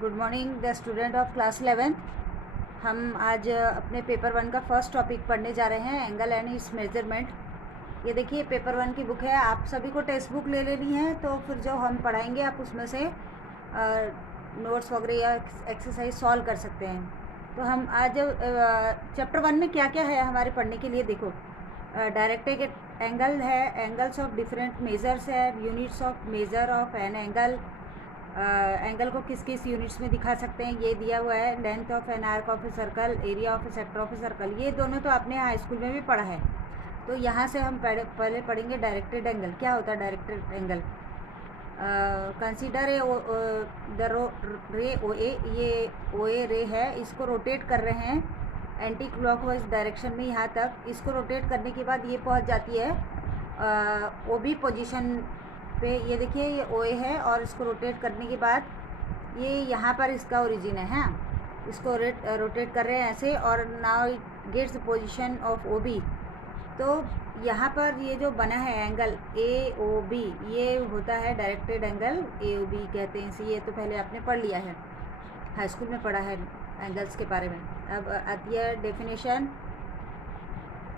Good morning the student of class 11। हम आज अपने पेपर 1 का फर्स्ट टॉपिक पढ़ने जा रहे हैं, एंगल एंड इट्स मेजरमेंट। ये देखिए पेपर 1 की बुक है, आप सभी को टेक्स्ट बुक ले लेनी है, तो फिर जो हम पढ़ाएंगे आप उसमें से नोट्स वगैरह या एक्सरसाइज सॉल्व कर सकते हैं। तो हम आज चैप्टर 1 में क्या क्या है हमारे पढ़ने के लिए, देखो डायरेक्ट एंगल है, एंगल्स ऑफ डिफरेंट मेजर्स है, units of major of an angle, angle को किस किस यूनिट्स में दिखा सकते हैं ये दिया हुआ है, length of N arc of a circle, area of A sector of a circle, ये दोनों तो आपने हाई स्कूल में भी पढ़ा है। तो यहाँ से हम पहले पढ़ेंगे डायरेक्टेड एंगल। क्या होता है directed angle? Consider a the ray O ए, ये ओ ए रे है, इसको रोटेट कर रहे हैं एंटी क्लॉकवाइज डायरेक्शन में यहाँ तक। इसको रोटेट करने के बाद ये पहुँच जाती है ओ बी पोजिशन पे। ये देखिए ये ओ ए है और इसको रोटेट करने के बाद ये यहाँ पर इसका ओरिजिन है। हाँ, इसको रोटेट कर रहे हैं ऐसे, और now it gets position of O B. तो यहाँ पर ये जो बना है एंगल ए ओ बी, ये होता है directed angle, A O B कहते हैं इसे। ये तो पहले आपने पढ़ लिया है, हाई स्कूल में पढ़ा है एंगल्स के बारे में। अब आती है डेफिनेशन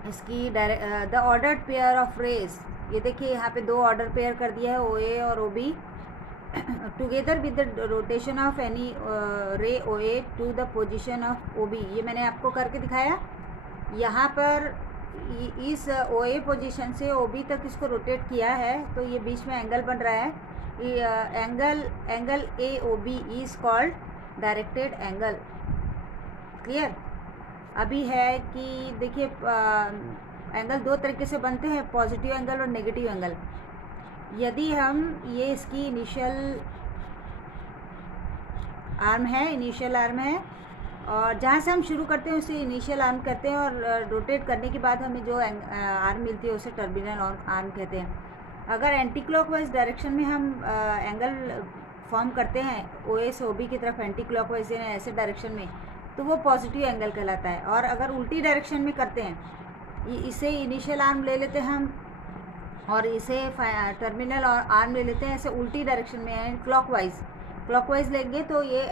इसकी, the ordered pair of rays. ये देखिए यहाँ पे दो ऑर्डर पेयर कर दिया है, ओ ए और O B, together with the rotation of any ray O A to the position of O B. ये मैंने आपको करके दिखाया। यहाँ पर इस ओ ए पोजीशन से ओ बी तक इसको रोटेट किया है, तो ये बीच में एंगल बन रहा है। Angle A O B is called directed angle. Clear? अभी है कि देखिए एंगल दो तरीके से बनते हैं, पॉजिटिव एंगल और नेगेटिव एंगल। यदि हम ये इसकी इनिशियल आर्म है, और जहाँ से हम शुरू करते हैं उसे इनिशियल आर्म कहते हैं, और रोटेट करने के बाद हमें जो आर्म मिलती है उसे टर्मिनल आर्म कहते हैं। अगर एंटी क्लॉकवाइज डायरेक्शन में हम एंगल फॉर्म करते हैं ओ ए से ओ बी की तरफ, एंटी क्लॉकवाइज ऐसे डायरेक्शन में, तो वो पॉजिटिव एंगल कहलाता है। और अगर उल्टी डायरेक्शन में करते हैं, इसे इनिशियल आर्म ले लेते हैं हम और इसे टर्मिनल और आर्म ले लेते हैं, ऐसे उल्टी डायरेक्शन में है, क्लॉकवाइज लेंगे तो ये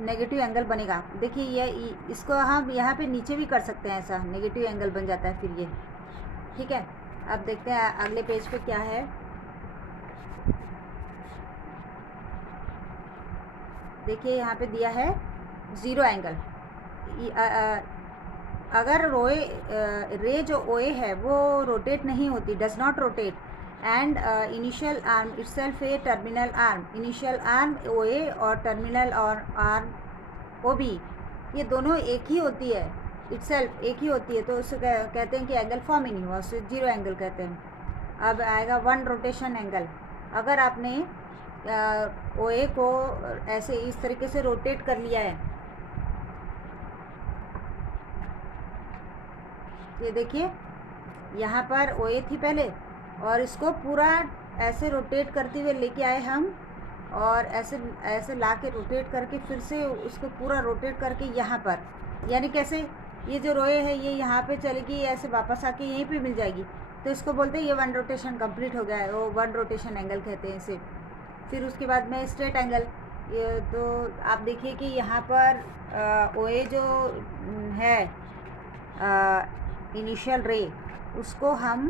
नेगेटिव एंगल बनेगा। देखिए ये इसको हम यहाँ पे नीचे भी कर सकते हैं, ऐसा नेगेटिव एंगल बन जाता है फिर ये। ठीक है, अब देखते हैं अगले पेज पे क्या है। देखिए यहाँ पे दिया है ज़ीरो एंगल। अगर रे जो ओ ए है वो रोटेट नहीं होती, does not rotate, and initial arm itself a terminal arm, initial arm O A और टर्मिनल और आर्म ओ बी, ये दोनों एक ही होती है, इटसेल्फ एक ही होती है, तो उससे कहते हैं कि एंगल फॉर्म ही नहीं हुआ, उससे जीरो एंगल कहते हैं। अब आएगा वन रोटेशन एंगल। अगर आपने ओ ए को ऐसे इस तरीके से रोटेट कर लिया है, ये देखिए यहाँ पर ओ ए थी पहले, और इसको पूरा ऐसे रोटेट करते हुए लेके आए हम, और ऐसे ला के रोटेट करके फिर से उसको पूरा रोटेट करके यहाँ पर, यानी कैसे, ये जो रोए है ये यहाँ पे चलेगी, ऐसे वापस आके यहीं पे मिल जाएगी, तो इसको बोलते हैं ये वन रोटेशन कंप्लीट हो गया है, वो वन रोटेशन एंगल कहते हैं इसे। फिर उसके बाद में स्ट्रेट एंगल। ये तो आप देखिए कि यहाँ पर ओ ए जो है इनिशियल रे, उसको हम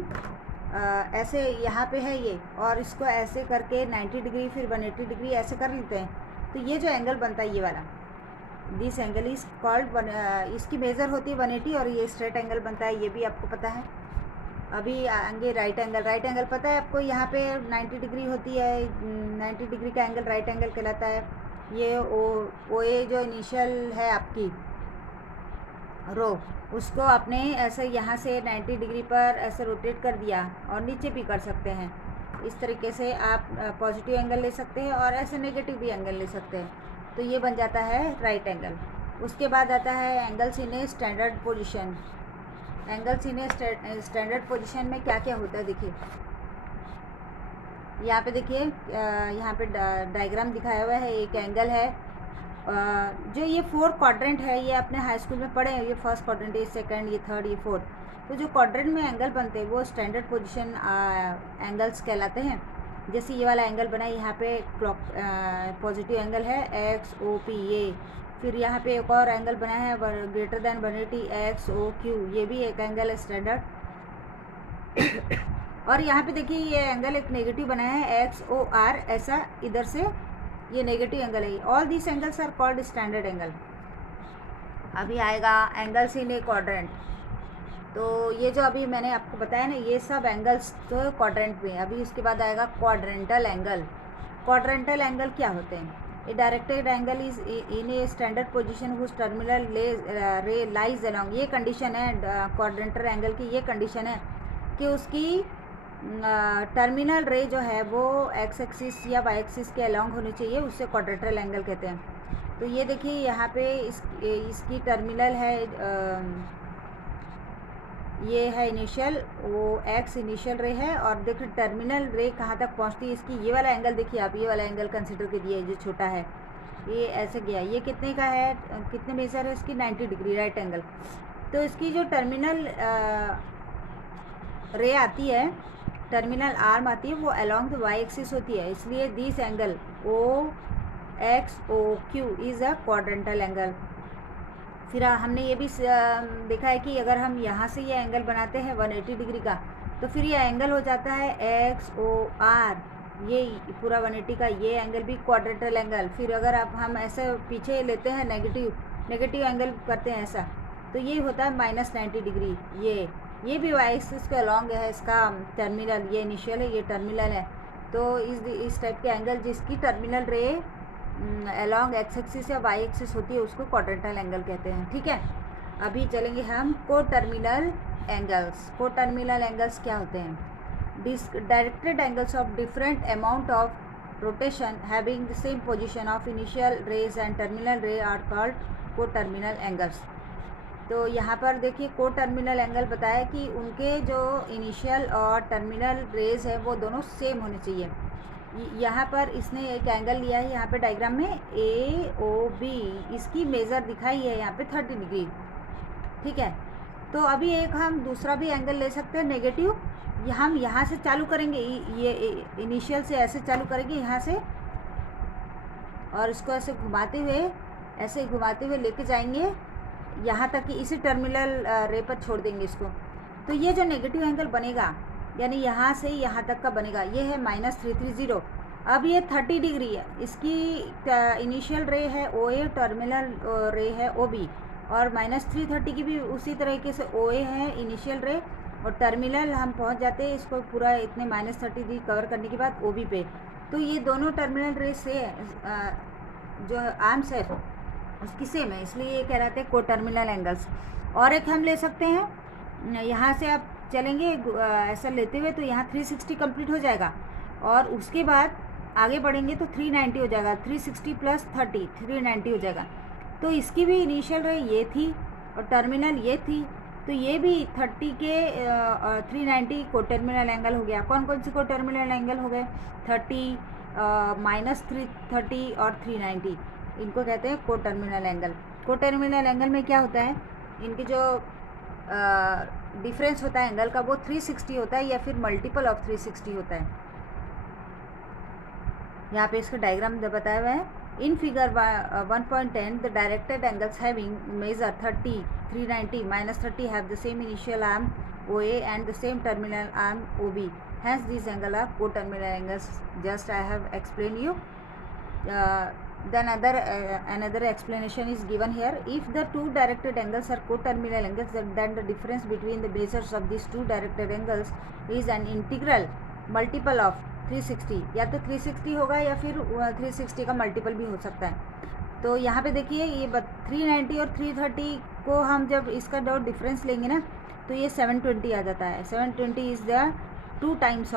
ऐसे यहाँ पे है ये, और इसको ऐसे करके 90 डिग्री फिर 180 डिग्री ऐसे कर लेते हैं, तो ये जो एंगल बनता है ये वाला, दिस एंगल इज कॉल्ड, इसकी मेज़र होती है 180, और ये स्ट्रेट एंगल बनता है, ये भी आपको पता है। अभी आएंगे राइट एंगल पता है आपको, यहाँ पे 90 डिग्री होती है, 90 डिग्री का एंगल राइट एंगल कहलाता है। ये ओ ए जो इनिशियल है आपकी रो, उसको आपने ऐसे यहाँ से 90 डिग्री पर ऐसे रोटेट कर दिया, और नीचे भी कर सकते हैं। इस तरीके से आप पॉजिटिव एंगल ले सकते हैं और ऐसे नेगेटिव भी एंगल ले सकते हैं, तो ये बन जाता है राइट एंगल। उसके बाद आता है angles in a standard position. Angles in a standard position में क्या क्या होता है, देखिए यहाँ पे देखिए, यहाँ पे डायग्राम दिखाया हुआ है। एक एंगल है जो ये 4 क्वाड्रेंट है, ये अपने हाई स्कूल में पढ़े हैं, ये फर्स्ट क्वाड्रेंट, ये सेकंड, ये थर्ड, ये फोर्थ। तो जो क्वाड्रेंट में एंगल बनते हैं वो स्टैंडर्ड पोजीशन एंगल्स कहलाते हैं। जैसे ये वाला एंगल बना, यहाँ पे क्लॉक पॉजिटिव एंगल है एक्स ओ पी ये, फिर यहाँ पे एक और एंगल बना है greater than 180 X O Q, ये भी एक एंगल है स्टैंडर्ड। और यहाँ पे देखिए ये एंगल एक नेगेटिव बना है एक्स ओ आर, ऐसा इधर से ये नेगेटिव एंगल है। All this angles are called standard angle. अभी आएगा एंगल्स इन ए क्वाड्रेंट। तो ये जो अभी मैंने आपको बताया ना, ये सब एंगल्स तो क्वाड्रेंट में। अभी इसके बाद आएगा क्वाड्रेंटल एंगल। क्वाड्रेंटल एंगल क्या होते हैं? A directed angle is in a standard position whose terminal ray lies along. ये कंडीशन है क्वाड्रेंटल एंगल की, ये कंडीशन है कि उसकी टर्मिनल रे जो है वो एक्स एक्सिस या वाई एक्सिस के अलोंग होनी चाहिए, उससे क्वाड्रेंटल एंगल कहते हैं। तो ये देखिए यहाँ पे इसकी टर्मिनल है, ये है इनिशियल, वो एक्स इनिशियल रे है, और देखिए टर्मिनल रे कहाँ तक पहुँचती है इसकी। ये वाला एंगल देखिए आप, ये वाला एंगल कंसिडर कीजिए जो छोटा है, ये ऐसे गया, ये कितने का है, कितने मेजर है इसकी, 90 डिग्री राइट एंगल। तो इसकी जो टर्मिनल रे आती है, टर्मिनल आर्म आती है, वो अलोंग द वाई एक्सिस होती है, इसलिए this angle O X O Q is a quadrantal angle. फिर हमने ये भी देखा है कि अगर हम यहाँ से ये एंगल बनाते हैं 180 डिग्री का, तो फिर ये एंगल हो जाता है एक्स ओ आर, ये पूरा 180 का ये एंगल भी क्वाड्रेंटल एंगल। फिर अगर आप हम ऐसे पीछे लेते हैं नेगेटिव एंगल करते हैं ऐसा, तो ये होता है -90 डिग्री। ये भी वाई एक्सिस के अलॉन्ग है, इसका टर्मिनल, ये इनिशियल है, ये टर्मिनल है। तो इस टाइप के एंगल जिसकी टर्मिनल रे अलॉन्ग एक्स एक्सिस या वाई एक्सिस होती है, उसको क्वाड्रेंटल एंगल कहते हैं। ठीक है, अभी चलेंगे हम कोटर्मिनल एंगल्स। कोटर्मिनल एंगल्स क्या होते हैं? Directed angles of different amount of rotation having the same position of initial rays and terminal ray are called coterminal angles. तो यहाँ पर देखिए कोटर्मिनल एंगल बताया कि उनके जो इनिशियल और टर्मिनल रेज है वो दोनों सेम होने चाहिए। यहाँ पर इसने एक एंगल लिया है, यहाँ पे डायग्राम में ए ओ बी, इसकी मेज़र दिखाई है यहाँ पे 30 डिग्री। ठीक है, तो अभी एक हम दूसरा भी एंगल ले सकते हैं नेगेटिव। हम यहाँ से चालू करेंगे, ये इनिशियल से ऐसे चालू करेंगे यहाँ से, और इसको ऐसे घुमाते हुए लेके जाएंगे यहाँ तक कि इसी टर्मिनल रे पर छोड़ देंगे इसको। तो ये जो नेगेटिव एंगल बनेगा, यानी यहाँ से यहाँ तक का बनेगा, ये है -330। अब ये 30 डिग्री है, इसकी इनिशियल रे है ओ ए, टर्मिनल रे है ओ बी, और -330 की भी उसी तरीके से ओ ए है इनिशियल रे, और टर्मिनल हम पहुँच जाते हैं इसको पूरा इतने -30 डिग्री कवर करने के बाद ओ बी पे। तो ये दोनों टर्मिनल रे से जो आर्म्स है उसकी सेम है, इसलिए ये कह रहे थे कोटर्मिनल एंगल्स। और एक हम ले सकते हैं, यहाँ से आप चलेंगे ऐसा लेते हुए, तो यहाँ 360 कंप्लीट हो जाएगा, और उसके बाद आगे बढ़ेंगे तो 390 हो जाएगा, 360 + 30 390 हो जाएगा। तो इसकी भी इनिशियल रे ये थी और टर्मिनल ये थी, तो ये भी 30 के 390 कोटर्मिनल एंगल हो गया। कौन कौन से कोटर्मिनल एंगल हो गए? 30 -330 और 390, इनको कहते हैं कोटर्मिनल एंगल। कोटर्मिनल एंगल में क्या होता है, इनके जो डिफरेंस होता है एंगल का, वो 360 होता है या फिर मल्टीपल ऑफ 360 होता है। यहाँ पे इसका डायग्राम बताया हुआ है। In figure 1.10 the directed angles having measure 30 390 -30 have the same initial arm O A and the same terminal arm O B, hence these angle are coterminal angles, just I have explained you. Then another explanation is given here. If the two directed angles are coterminal angles, then the difference between the bases of these two directed angles is an integral multiple of 360। या तो 360 होगा या फिर 360 का multiple भी हो सकता है। तो यहाँ पे देखिए ये 390 और 330 को हम जब इसका जो डिफरेंस लेंगे ना, तो ये 720 आ जाता है। 720 is the twice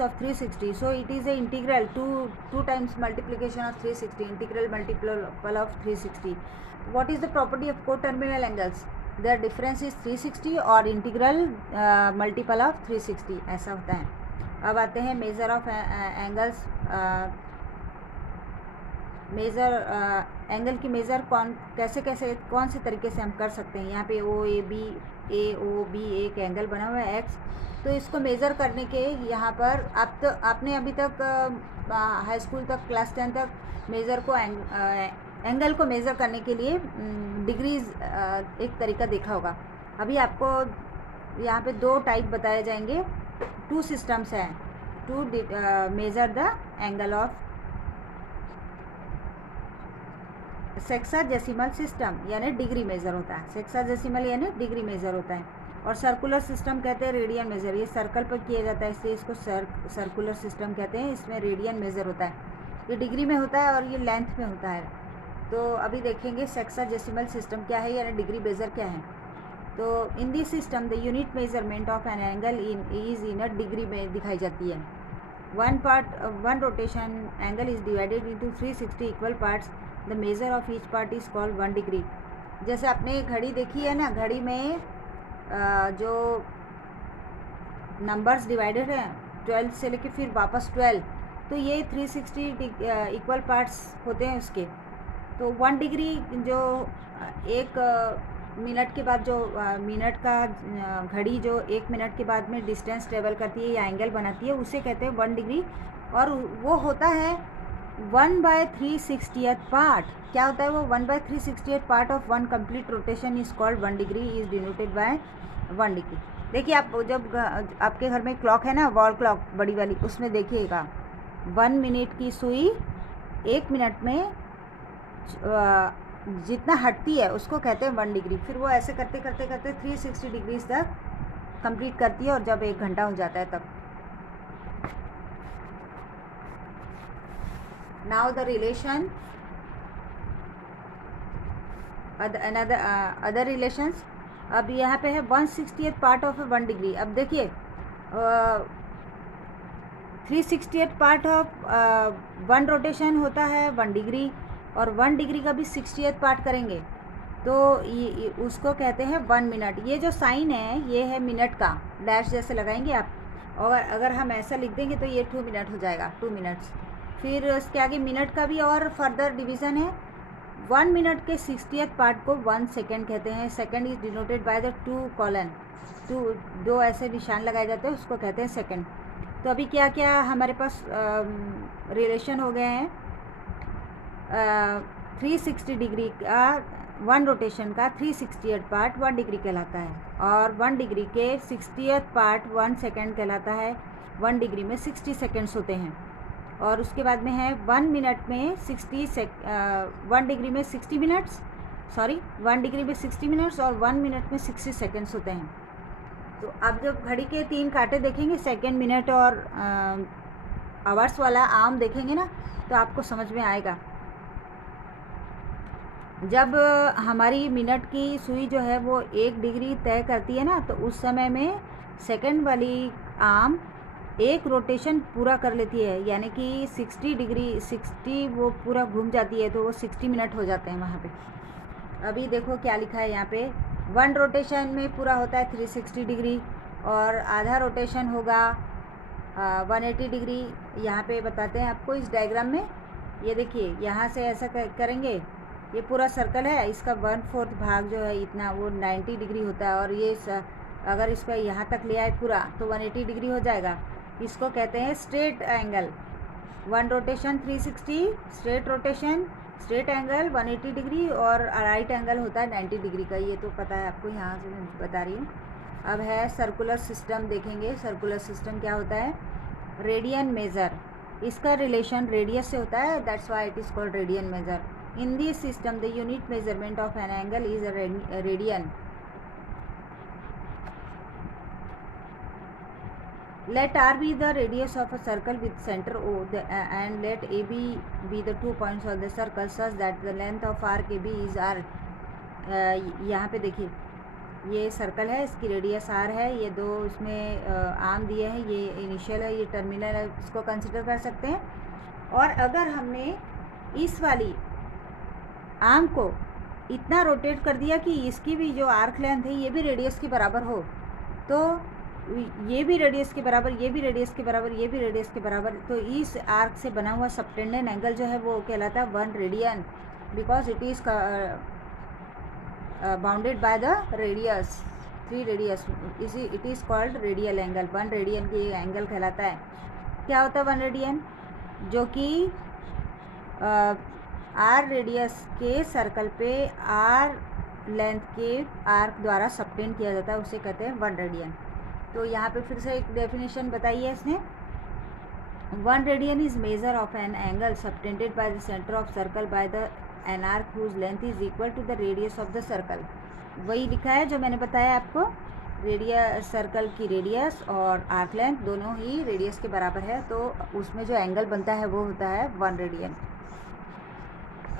of 360, so it is a integral 2 times multiplication of 360, integral multiple of 360. What is the property of coterminal angles? Their difference is 360 और integral multiple of 360, ऐसा होता है। अब आते हैं measure of angles. Measure angle की measure कौन से तरीके से हम कर सकते हैं। यहाँ पे ओ बी एक एंगल बना हुआ है एक्स, तो इसको मेज़र करने के यहाँ पर आपने अभी तक हाई स्कूल तक क्लास 10 तक मेज़र को एंगल को मेज़र करने के लिए डिग्रीज एक तरीका देखा होगा। अभी आपको यहाँ पे 2 टाइप बताए जाएंगे, 2 सिस्टम्स हैं to measure the angle of sexadecimal system, यानी डिग्री मेज़र होता है। सेक्साडेसिमल यानी डिग्री मेज़र होता है, और सर्कुलर सिस्टम कहते हैं रेडियन मेज़र। ये सर्कल पर किया जाता है इसलिए इसको सर्कुलर सिस्टम कहते हैं। इसमें रेडियन मेज़र होता है, ये डिग्री में होता है और ये लेंथ में होता है। तो अभी देखेंगे सेक्साडेसिमल सिस्टम क्या है, यानी डिग्री मेज़र क्या है। तो in this system the unit measurement of an angle in a degree में दिखाई जाती है। One rotation angle is divided into 360 equal parts. The measure of each part is called 1 degree. जैसे आपने घड़ी देखी है ना, घड़ी में जो नंबर्स डिवाइडेड हैं 12 से लेके फिर वापस 12, तो ये 360 इक्वल पार्ट्स होते हैं उसके। तो 1 डिग्री जो एक मिनट के बाद जो मिनट का घड़ी जो 1 मिनट के बाद में डिस्टेंस ट्रेवल करती है या एंगल बनाती है, उसे कहते हैं 1 डिग्री। और वो होता है 1/360th पार्ट। क्या होता है वो? 1/360th part of 1 complete rotation is called 1 degree, is denoted by 1 degree. देखिए, आप जब आपके घर में क्लॉक है ना, वॉल क्लॉक बड़ी वाली, उसमें देखिएगा 1 मिनट की सुई 1 मिनट में जितना हटती है उसको कहते हैं 1 डिग्री। फिर वो ऐसे करते करते करते 360 डिग्रीज तक कंप्लीट करती है, और जब 1 घंटा हो जाता है तब। Now the relation other relations. अब यहाँ पे है 1/60th पार्ट ऑफ 1 डिग्री। अब देखिए 360th पार्ट ऑफ 1 रोटेशन होता है 1 डिग्री, और 1 डिग्री का भी 60th पार्ट करेंगे तो ये उसको कहते हैं 1 मिनट। ये जो साइन है ये है मिनट का, डैश जैसे लगाएंगे आप, और अगर हम ऐसा लिख देंगे तो ये 2 मिनट हो जाएगा, 2 मिनट्स। फिर उसके आगे मिनट का भी और फर्दर डिवीज़न है। 1 मिनट के 60th पार्ट को 1 सेकेंड कहते हैं। Second is denoted by the 2 colon, 2 ऐसे निशान लगाए जाते हैं, उसको कहते हैं सेकेंड। तो अभी क्या क्या हमारे पास रिलेशन हो गए हैं। 360 डिग्री का 1 रोटेशन का 360th पार्ट 1 डिग्री कहलाता है, और 1 डिग्री के 60th पार्ट 1 सेकेंड कहलाता है। 1 डिग्री में 60 सेकेंड्स होते हैं। और उसके बाद में है 1 मिनट में 1 डिग्री में 60 मिनट्स, 1 डिग्री में 60 मिनट्स, और 1 मिनट में 60 सेकेंड्स होते हैं। तो अब जब घड़ी के 3 कांटे देखेंगे, सेकेंड, मिनट और आवर्स वाला आर्म देखेंगे ना, तो आपको समझ में आएगा। जब हमारी मिनट की सुई जो है वो 1 डिग्री तय करती है ना, तो उस समय में सेकंड वाली आर्म एक रोटेशन पूरा कर लेती है, यानी कि 60 डिग्री 60 वो पूरा घूम जाती है, तो वो 60 मिनट हो जाते हैं वहाँ पे। अभी देखो क्या लिखा है यहाँ पे, 1 रोटेशन में पूरा होता है 360 डिग्री, और आधा रोटेशन होगा 180 डिग्री। यहाँ पे बताते हैं आपको इस डायग्राम में। ये देखिए, यहाँ से ऐसा करेंगे, ये पूरा सर्कल है, इसका 1/4 भाग जो है इतना वो 90 डिग्री होता है, और ये अगर इसको यहाँ तक ले आए पूरा तो 180 डिग्री हो जाएगा। इसको कहते हैं straight angle. 1 rotation 360, straight rotation, straight angle 180 degree, और राइट एंगल होता है 90 डिग्री का। ये तो पता है आपको, यहाँ से मैं बता रही हूँ। अब है सर्कुलर सिस्टम, देखेंगे सर्कुलर सिस्टम क्या होता है। रेडियन मेज़र, इसका रिलेशन रेडियस से होता है, that's why it is called radian measure. In this system, the unit measurement of an angle is a radian. Let R be the radius of a circle with center O, and let AB be the 2 points of the circle, such that the length of RKB is R. यहाँ पे देखिए, ये circle है, इसकी radius R है, ये 2 इसमें arm दिए हैं, ये इनिशियल है, ये टर्मिनल है, इसको कंसिडर कर सकते हैं। और अगर हमने इस वाली आर्म को इतना रोटेट कर दिया कि इसकी भी जो आर्क लेंथ है ये भी रेडियस के बराबर हो, तो ये भी रेडियस के बराबर, ये भी रेडियस के बराबर, ये भी रेडियस के बराबर, तो इस आर्क से बना हुआ सबटेंडेंट एंगल जो है वो कहलाता है 1 radian, because it is bounded by the radius 3 radius, इसी it is called radial angle. 1 radian की एंगल कहलाता है। क्या होता है 1 रेडियन? जो कि आर रेडियस के सर्कल पे आर लेंथ के आर्क द्वारा सबटेंड किया जाता है, उसे कहते हैं 1 रेडियन। तो यहाँ पे फिर से एक डेफिनेशन बताई है इसने। 1 radian is measure of an angle subtended by the centre of circle by the an arc whose length is equal to the radius of the circle. वही लिखा है जो मैंने बताया आपको, रेडियस, सर्कल की रेडियस और आर्क लेंथ दोनों ही रेडियस के बराबर है, तो उसमें जो एंगल बनता है वो होता है 1 रेडियन।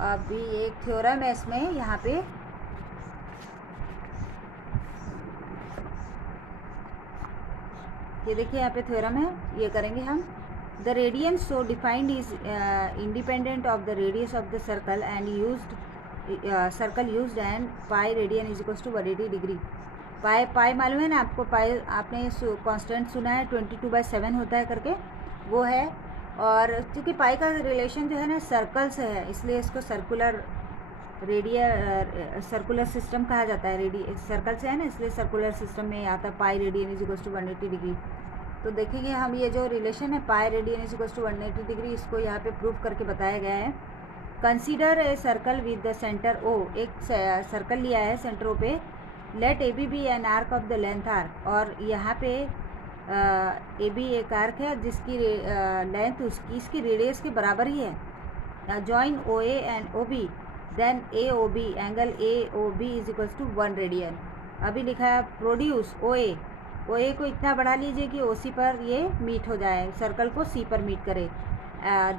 अभी एक थ्योरम है इसमें, यहाँ पे ये देखिए, यहाँ पे थ्योरम है, ये करेंगे हम। The radian so defined is independent of the radius of the circle and used circle used and pi radian is equals to 180 degree. Pi मालूम है ना आपको? पाई आपने कांस्टेंट सुना है, 22/7 होता है करके, वो है। और क्योंकि पाई का रिलेशन जो है ना सर्कल से है, इसलिए इसको सर्कुलर सिस्टम कहा जाता है। सर्कल से है ना, इसलिए सर्कुलर सिस्टम में आता है pi radian is equals to 180 degree. तो देखेंगे हम ये जो रिलेशन है pi radian is equals to 180 degree, इसको यहाँ पे प्रूव करके बताया गया है। Consider a circle with the centre O, एक सर्कल लिया है सेंटर ओ पे। Let A B an arc of the length arc, और यहाँ पे ए बी एक आर्क है जिसकी लेंथ इसकी रेडियस के बराबर ही है। Join O A and O B, then A O B, angle A O B is equals to 1 radian. अभी लिखा है प्रोड्यूस ओ ए को इतना बढ़ा लीजिए कि ओ सी पर ये मीट हो जाए, सर्कल को सी पर मीट करे।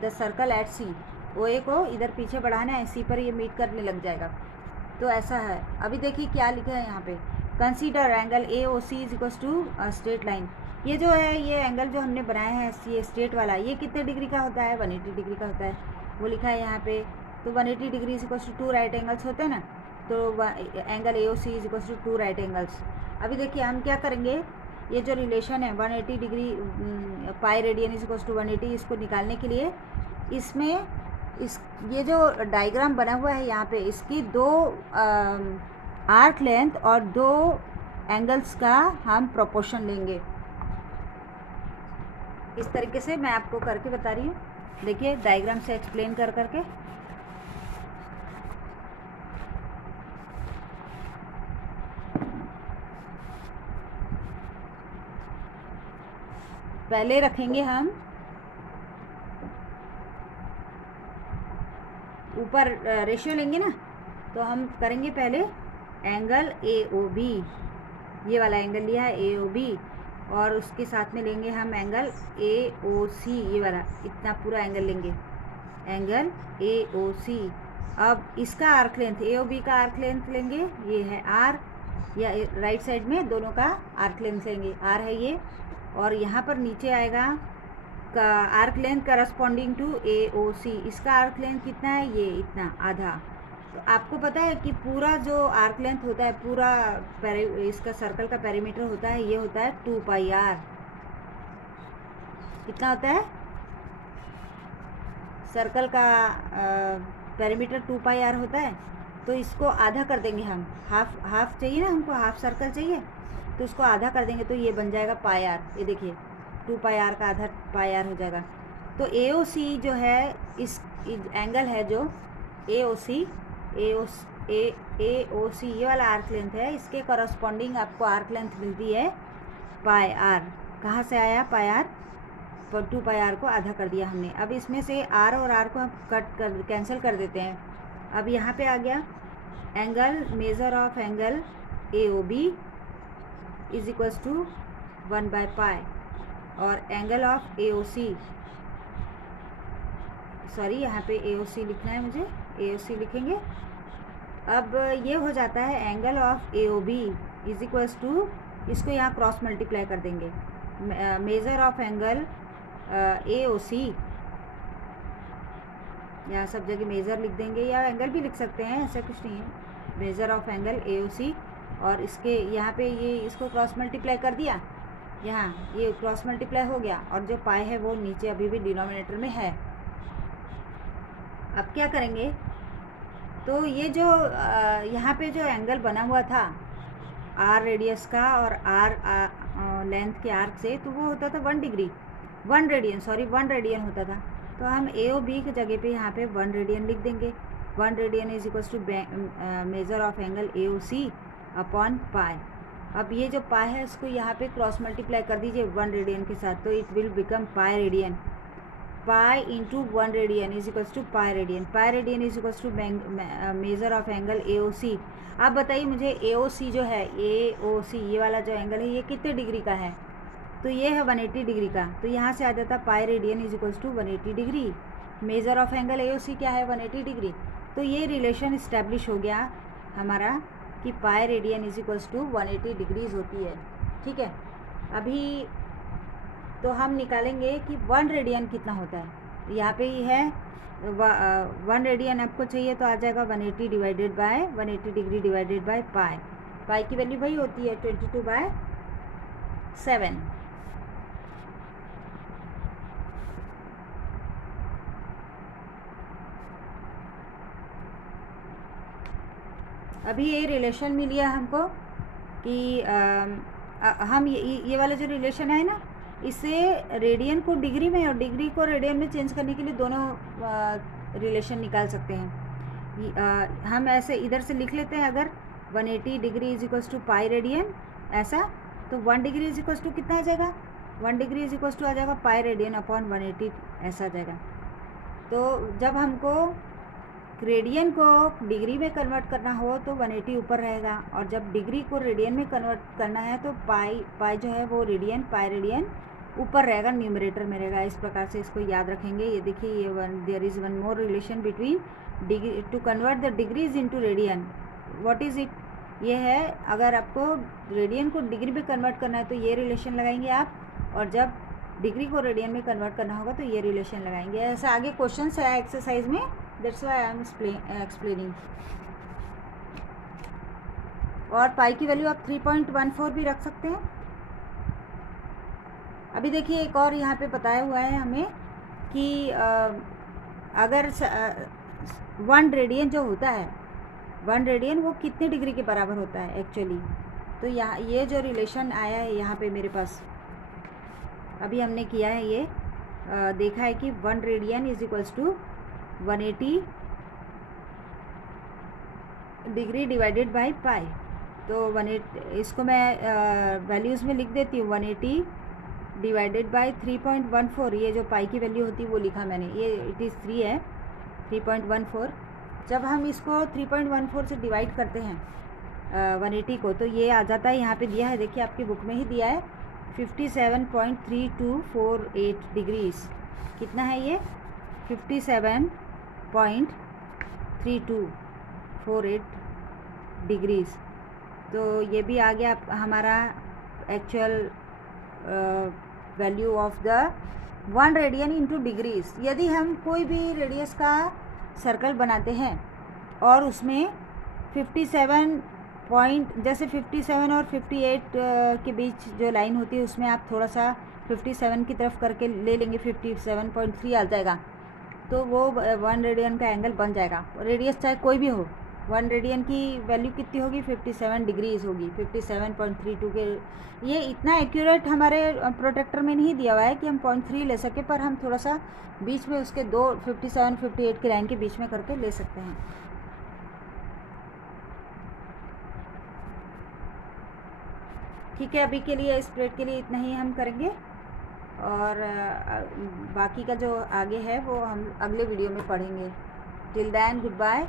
द सर्कल एट सी, ओ ए को इधर पीछे बढ़ाना है, सी पर ये मीट करने लग जाएगा। तो ऐसा है। अभी देखिए क्या लिखा है यहाँ पे, consider angle A O C is equals to straight line. ये जो है, ये एंगल जो हमने बनाया है ये स्ट्रेट वाला, ये कितने डिग्री का होता है? 180 डिग्री का होता है, वो लिखा है यहाँ पे। तो 180 degree is equals to 2 right angles होते हैं ना, तो angle A O C is equals to 2 right angles. अभी देखिए हम क्या करेंगे, ये जो रिलेशन है 180 degree pi radian is equals to 180, इसको निकालने के लिए इसमें ये जो डायग्राम बना हुआ है यहाँ पे, इसकी 2 आर्क लेंथ और 2 एंगल्स का हम प्रोपोर्शन लेंगे। इस तरीके से मैं आपको करके बता रही हूँ, देखिए डायग्राम से एक्सप्लेन कर करके। पहले रखेंगे हम ऊपर रेशियो लेंगे ना, तो हम करेंगे पहले एंगल ए ओ बी, ये वाला एंगल लिया है ए ओ बी, और उसके साथ में लेंगे हम एंगल ए ओ सी, ये वाला इतना पूरा एंगल लेंगे, एंगल ए ओ सी। अब इसका आर्क लेंथ, ए ओ बी का आर्क लेंथ लेंगे, ये है आर, या राइट साइड में दोनों का आर्क लेंथ लेंगे, आर है ये, और यहाँ पर नीचे आएगा का arc length corresponding to A O सी। इसका आर्क लेंथ कितना है? ये इतना, आधा। तो आपको पता है कि पूरा जो आर्क लेंथ होता है, पूरा इसका सर्कल का पेरीमीटर होता है, ये होता है 2 पाई आर। कितना होता है सर्कल का पेरीमीटर? 2 पाई आर होता है। तो इसको आधा कर देंगे हम, हाफ चाहिए ना हमको, हाफ सर्कल चाहिए, तो इसको आधा कर देंगे, तो ये बन जाएगा पाई आर। ये देखिए 2 पाई आर का आधा पाई आर हो जाएगा। तो ए ओ सी जो है, इस एंगल है जो ए ओ सी, ए ओ सी ये वाला आर्क लेंथ है, इसके करस्पॉन्डिंग आपको आर्क लेंथ मिलती है पाई आर। कहाँ से आया पाई आर? 2 पाई आर को आधा कर दिया हमने। अब इसमें से आर और आर को हम कैंसिल कर देते हैं। अब यहाँ पे आ गया angle, measure of angle A O B is equals to 1/पाई, और angle of A O C, sorry यहाँ पे ए ओ सी लिखना है मुझे, ए ओ सी लिखेंगे। अब ये हो जाता है angle of A O B is equals to, इसको यहाँ क्रॉस मल्टीप्लाई कर देंगे, measure of angle A O C, यहाँ सब जगह मेजर लिख देंगे, या एंगल भी लिख सकते हैं, ऐसा कुछ नहीं है। Major of angle A O सी, और इसके यहाँ पे ये इसको क्रॉस मल्टीप्लाई कर दिया, यहाँ ये क्रॉस मल्टीप्लाई हो गया और जो पाई है वो नीचे अभी भी डिनोमिनेटर में है। अब क्या करेंगे, तो ये जो यहाँ पे जो एंगल बना हुआ था आर रेडियस का और आर लेंथ के आर्क से, तो वो होता था 1 डिग्री 1 रेडियन होता था। तो हम ए ओ बी की जगह पे यहाँ पे 1 रेडियन लिख देंगे। 1 radian is equals to measure of angle A O C upon pi. अब ये जो पाई है इसको यहाँ पे क्रॉस मल्टीप्लाई कर दीजिए 1 रेडियन के साथ, तो it will become pi radian. Pi into 1 radian is equals to pi radian. Pi radian is equals to measure of angle A O C. आप बताइए मुझे ए ओ सी जो है, ए ओ सी ये वाला जो एंगल है ये कितने डिग्री का है, तो ये है 180 डिग्री का। तो यहाँ से आ जाता pi radian is equals to 180 degree. Measure of angle A O C क्या है, 180 डिग्री। तो ये रिलेशन इस्टेब्लिश हो गया हमारा कि pi radian is equals to 180 degrees होती है। ठीक है, अभी तो हम निकालेंगे कि 1 रेडियन कितना होता है। यहाँ पे ही है 1 रेडियन आपको चाहिए, तो आ जाएगा 180 divided by 180 degree divided by pi. Pi की वैल्यू वही होती है 22/7। अभी ये रिलेशन मिल गया हमको कि हम ये वाला जो रिलेशन है ना, इससे रेडियन को डिग्री में और डिग्री को रेडियन में चेंज करने के लिए दोनों रिलेशन निकाल सकते हैं। हम ऐसे इधर से लिख लेते हैं, अगर 180 degree is equals to pi radian ऐसा, तो 1 डिग्री इज इक्वल्स टू कितना आ जाएगा, 1 डिग्री इज इक्वल्स टू आ जाएगा पाई रेडियन अपॉन 180 ऐसा आ जाएगा। तो जब हमको रेडियन को डिग्री में कन्वर्ट करना हो तो 180 ऊपर रहेगा, और जब डिग्री को रेडियन में कन्वर्ट करना है तो पाई जो है वो रेडियन पाई रेडियन ऊपर रहेगा, न्यूमरेटर में रहेगा। इस प्रकार से इसको याद रखेंगे। ये देखिए, ये there is one more relation between degree to convert the degrees into radian. What is it, ये है अगर आपको रेडियन को डिग्री में कन्वर्ट करना है तो ये रिलेशन लगाएंगे आप, और जब डिग्री को रेडियन में कन्वर्ट करना होगा तो ये रिलेशन लगाएंगे। ऐसा आगे क्वेश्चन है एक्सरसाइज में, that's why I am explaining. और पाई की वैल्यू आप 3.14 भी रख सकते हैं। अभी देखिए एक और यहाँ पे बताया हुआ है हमें कि अगर 1 रेडियन जो होता है, 1 रेडियन वो कितने डिग्री के बराबर होता है एक्चुअली। तो यहाँ ये जो रिलेशन आया है यहाँ पे मेरे पास, अभी हमने किया है ये देखा है कि 1 radian is equals to 180 degree divided by pi. तो 180 इसको मैं वैल्यूज़ में लिख देती हूँ, 180 डिवाइडेड बाय 3.14। ये जो पाई की वैल्यू होती है वो लिखा मैंने, ये इट इज़ 3 है 3.14। जब हम इसको 3.14 से डिवाइड करते हैं 180 को, तो ये आ जाता है, यहाँ पे दिया है देखिए आपकी बुक में ही दिया है 57.3248 डिग्रीज। कितना है ये, 57.3248 डिग्रीज। तो ये भी आ गया हमारा actual value of the 1 radian into degrees. यदि हम कोई भी रेडियस का सर्कल बनाते हैं और उसमें 57 पॉइंट, जैसे 57 और 58 के बीच जो लाइन होती है उसमें आप थोड़ा सा 57 की तरफ करके ले लेंगे, 57.3 आ जाएगा, तो वो 1 रेडियन का एंगल बन जाएगा। रेडियस चाहे कोई भी हो, 1 रेडियन की वैल्यू कितनी होगी, 57 डिग्रीज होगी, 57.32 के। ये इतना एक्यूरेट हमारे प्रोटेक्टर में नहीं दिया हुआ है कि हम 0.3 ले सके, पर हम थोड़ा सा बीच में उसके 57 58 की लाइन के बीच में करके ले सकते हैं। ठीक है, अभी के लिए इस पीरियड के लिए इतना ही हम करेंगे, और बाकी का जो आगे है वो हम अगले वीडियो में पढ़ेंगे। Till then good bye.